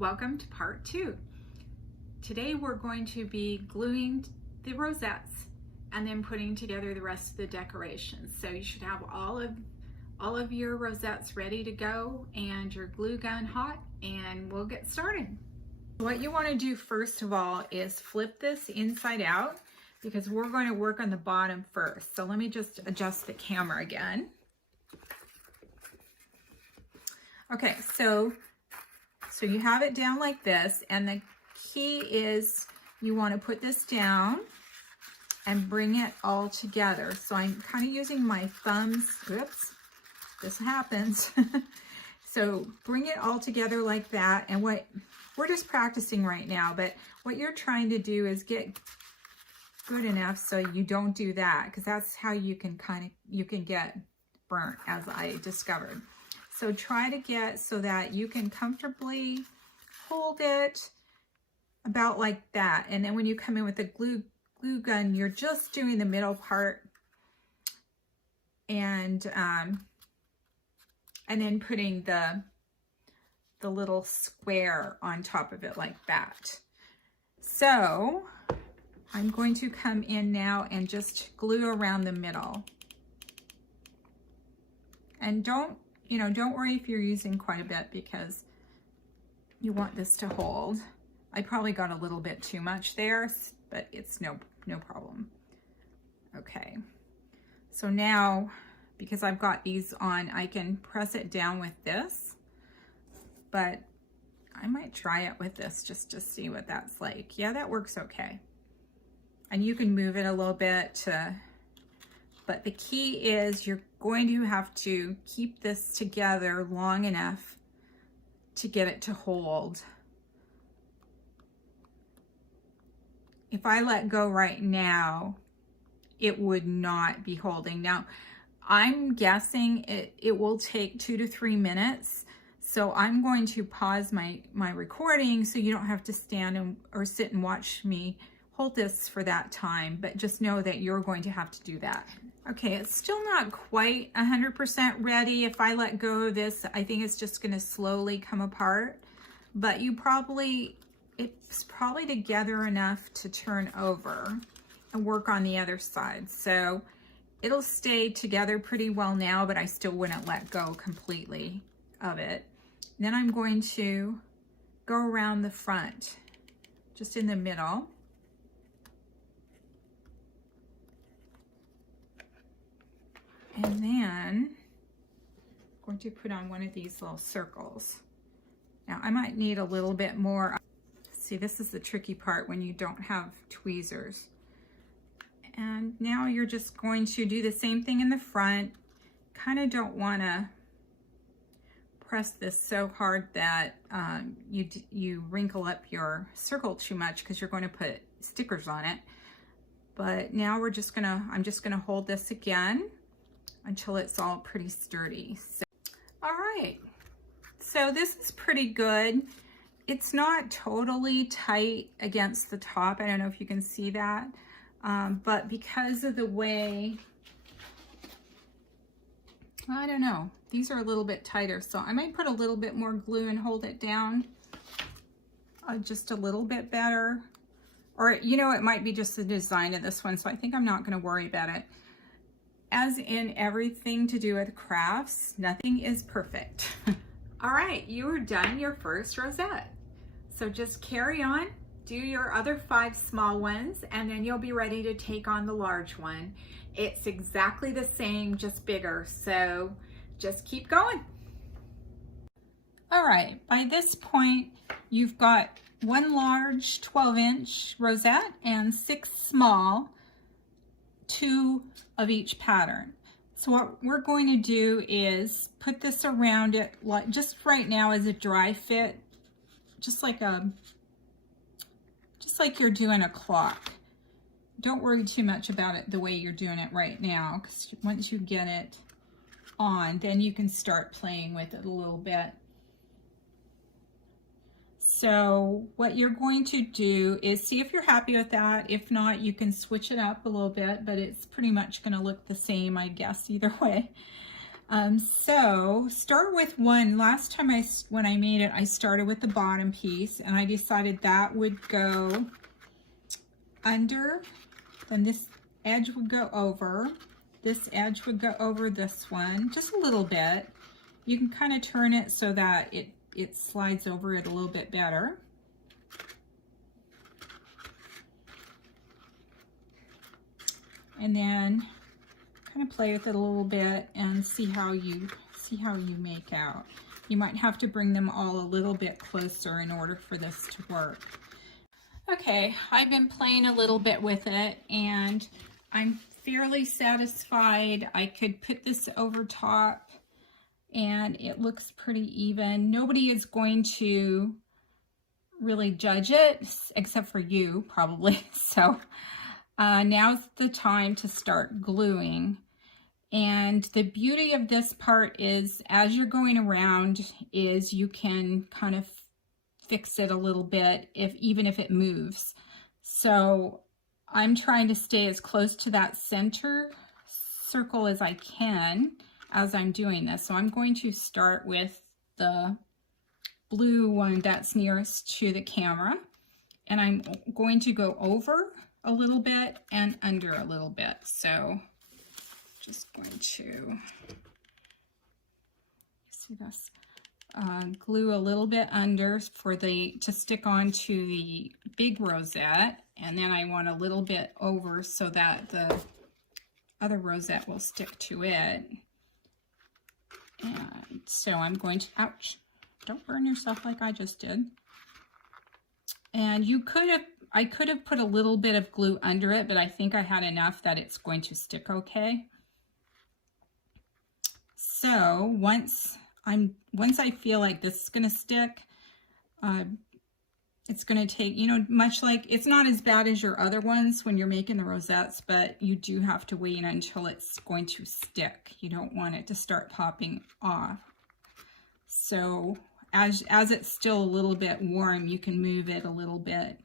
Welcome to part 2. Today we're going to be gluing the rosettes and then putting together the rest of the decorations. So you should have all of your rosettes ready to go and your glue gun hot, and we'll get started. What you want to do first of all is flip this inside out because we're going to work on the bottom first. So let me just adjust the camera again. Okay, so you have it down like this, and the key is you want to put this down and bring it all together. So I'm kind of using my thumbs. Oops, this happens. So bring it all together like that. And what we're just practicing right now, but what you're trying to do is get good enough so you don't do that, because that's how you can get burnt, as I discovered. So try to get so that you can comfortably hold it about like that. And then when you come in with the glue gun, you're just doing the middle part and then putting the little square on top of it like that. So I'm going to come in now and just glue around the middle. And don't worry if you're using quite a bit, because you want this to hold. I probably got a little bit too much there, but it's no problem. Okay, so now, because I've got these on, I can press it down with this, but I might try it with this just to see what that's like. Yeah, that works okay. And you can move it a little bit but the key is you're going to have to keep this together long enough to get it to hold. If I let go right now, it would not be holding. Now, I'm guessing it will take 2 to 3 minutes. So I'm going to pause my recording so you don't have to stand or sit and watch me hold this for that time, but just know that you're going to have to do that. Okay, it's still not quite 100% ready. If I let go of this, I think it's just gonna slowly come apart, but it's probably together enough to turn over and work on the other side. So it'll stay together pretty well now, but I still wouldn't let go completely of it. Then I'm going to go around the front, just in the middle. And then I'm going to put on one of these little circles. Now I might need a little bit more. See, this is the tricky part when you don't have tweezers. And now you're just going to do the same thing in the front. Kind of don't want to press this so hard that you wrinkle up your circle too much, because you're going to put stickers on it. But now I'm just gonna hold this again until it's all pretty sturdy. So, all right, so this is pretty good. It's not totally tight against the top. I don't know if you can see that, but because of the way, I don't know, these are a little bit tighter, so I might put a little bit more glue and hold it down just a little bit better. Or, it might be just the design of this one, so I think I'm not going to worry about it. As in everything to do with crafts, nothing is perfect. All right, you are done your first rosette. So just carry on, do your other 5 small ones, and then you'll be ready to take on the large one. It's exactly the same, just bigger. So just keep going. All right, by this point, you've got 1 large 12-inch rosette and 6 small, 2 of each pattern. So what we're going to do is put this around it, like just right now as a dry fit, just like you're doing a clock. Don't worry too much about it the way you're doing it right now, because once you get it on, then you can start playing with it a little bit. So what you're going to do is see if you're happy with that. If not, you can switch it up a little bit, but it's pretty much going to look the same, I guess, either way. So start with one. Last time when I made it, I started with the bottom piece, and I decided that would go under, then this edge would go over, this edge would go over this one, just a little bit. You can kind of turn it so that it slides over it a little bit better. And then kind of play with it a little bit and see how you make out. You might have to bring them all a little bit closer in order for this to work. Okay, I've been playing a little bit with it and I'm fairly satisfied. I could put this over top and it looks pretty even. Nobody is going to really judge it except for you probably. So now's the time to start gluing. And the beauty of this part is as you're going around is you can kind of fix it a little bit even if it moves. So I'm trying to stay as close to that center circle as I can as I'm doing this. So I'm going to start with the blue one that's nearest to the camera, and I'm going to go over a little bit and under a little bit. So just going to see this, glue a little bit under to stick onto the big rosette, and then I want a little bit over so that the other rosette will stick to it. And so I'm going to, ouch, don't burn yourself like I just did. And I could have put a little bit of glue under it, but I think I had enough that it's going to stick okay. So once I feel like this is going to stick, it's going to take, much like, it's not as bad as your other ones when you're making the rosettes, but you do have to wait until it's going to stick. You don't want it to start popping off. So as it's still a little bit warm, you can move it a little bit.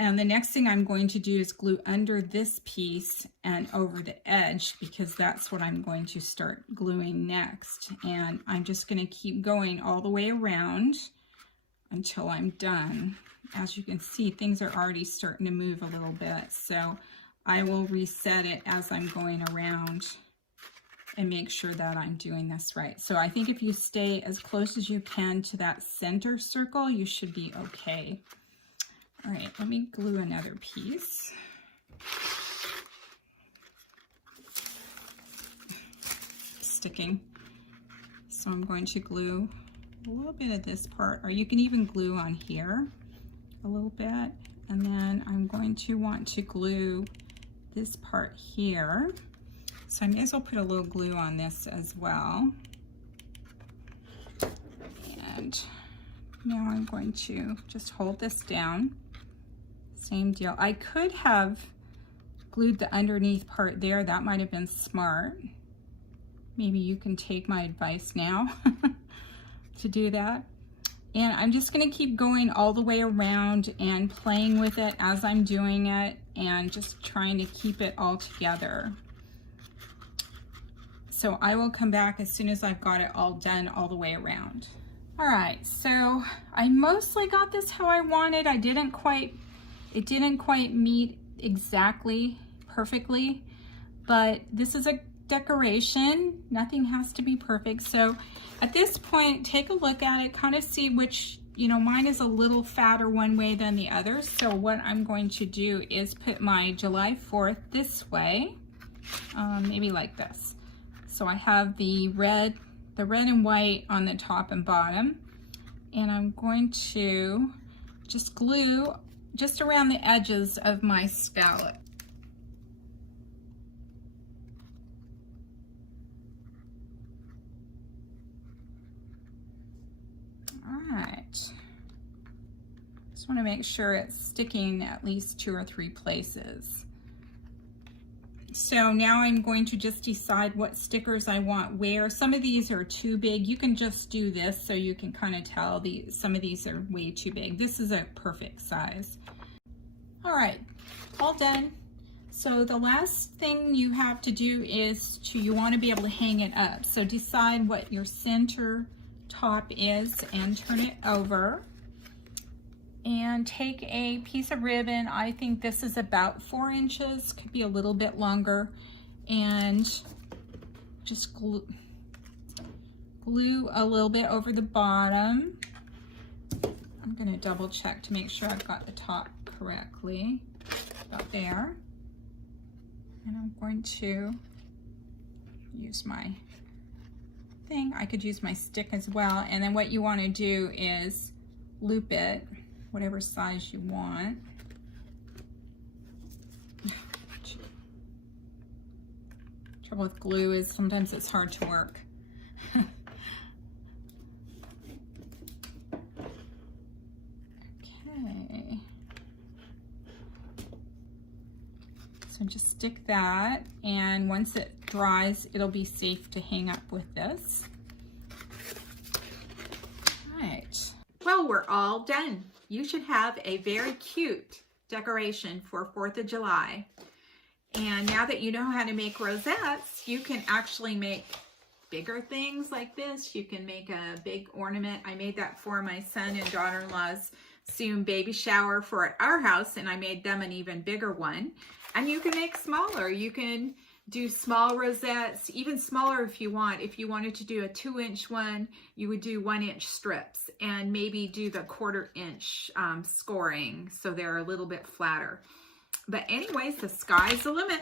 And the next thing I'm going to do is glue under this piece and over the edge, because that's what I'm going to start gluing next. And I'm just going to keep going all the way around until I'm done. As you can see, things are already starting to move a little bit. So I will reset it as I'm going around and make sure that I'm doing this right. So I think if you stay as close as you can to that center circle, you should be okay. All right, let me glue another piece. Sticking. So I'm going to glue a little bit of this part, or you can even glue on here a little bit. And then I'm going to want to glue this part here. So I may as well put a little glue on this as well. And now I'm going to just hold this down. Same deal. I could have glued the underneath part there. That might have been smart. Maybe you can take my advice now to do that. And I'm just going to keep going all the way around and playing with it as I'm doing it and just trying to keep it all together. So I will come back as soon as I've got it all done all the way around. All right, so I mostly got this how I wanted. It didn't quite meet exactly perfectly, but this is a decoration. Nothing has to be perfect. So at this point, take a look at it, kind of see which, mine is a little fatter one way than the other. So what I'm going to do is put my July 4th this way, maybe like this. So I have the red and white on the top and bottom, and I'm going to just glue just around the edges of my scallop. All right. Just want to make sure it's sticking at least 2 or 3 places. So now I'm going to just decide what stickers I want where. Some of these are too big. You can just do this so you can kind of tell some of these are way too big. This is a perfect size. All right, all done. So the last thing you have to do is you want to be able to hang it up. So decide what your center top is and turn it over. And take a piece of ribbon. I think this is about 4 inches, could be a little bit longer. And just glue a little bit over the bottom. I'm going to double check to make sure I've got the top correctly. About there. And I'm going to use my thing. I could use my stick as well. And then what you want to do is loop it whatever size you want. Trouble with glue is sometimes it's hard to work. Okay. So just stick that, and once it dries, it'll be safe to hang up with this. All right. Well, we're all done. You should have a very cute decoration for 4th of July. And now that you know how to make rosettes, you can actually make bigger things like this. You can make a big ornament. I made that for my son and daughter-in-law's soon baby shower for our house, and I made them an even bigger one. And you can make smaller. You can do small rosettes, even smaller if you want. If you wanted to do a 2-inch one, you would do 1-inch strips and maybe do the 1/4 inch scoring so they're a little bit flatter. But anyways, the sky's the limit.